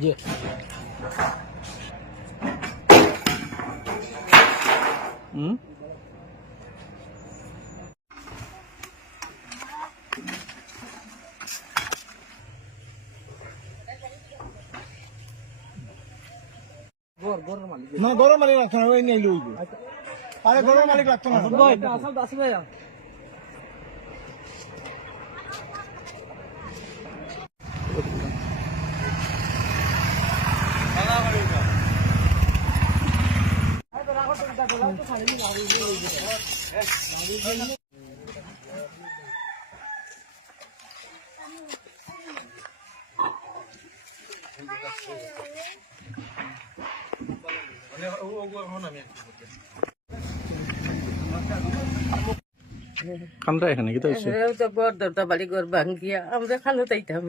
जी না গরম মালিক রাখতো না ওই নিয়ে লইব আরে গরম মালিক রাখতো না কামরা এখানে কি তো হইছে বড় দরটা বাড়ি ঘর ভাঙ্গিয়া আমরা খানো তাইতাম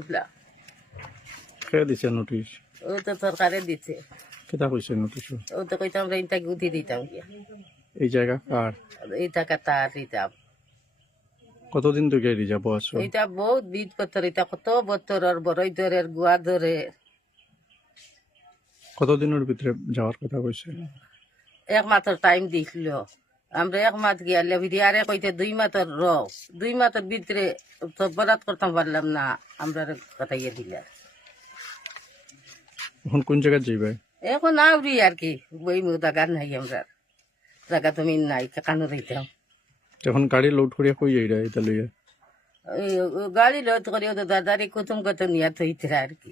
কে দিছে নোটিশ ও তো সরকারে দিচ্ছে কেটা কইছে নোটিশ ও তো কইতাম আমরা ইনটা গুতি দিতাম গিয়া এই জায়গা কার এই টাকা তার দিতাম কতদিন থেকে রিজার্ভ আছো এটা বহুত বিদ পত্তর এটা কত বছরের বড়ই ধরের গুয়া ধরে কতদিনের ভিতরে যাওয়ার কথা কইছে এক মাসের টাইম দিছিল আমরা এক মাস গিয়ালে আরে কইতে 2 মাসের 2 মাসের ভিতরে তো বরাত করতাম পারলাম না আমরা কথাইয়ে দিলে এখন কোন জায়গায় যাইবে এখন আউরি আর কি বই জায়গা নাই আমরা জায়গা তুমি নাই কানো রইতাম এখন গাড়ি লোড করিয়া কই যাইরা এটা লইয়া গাড়ি লোড করে দাদারে কুতুম কত নিয়ে থইতে আর কি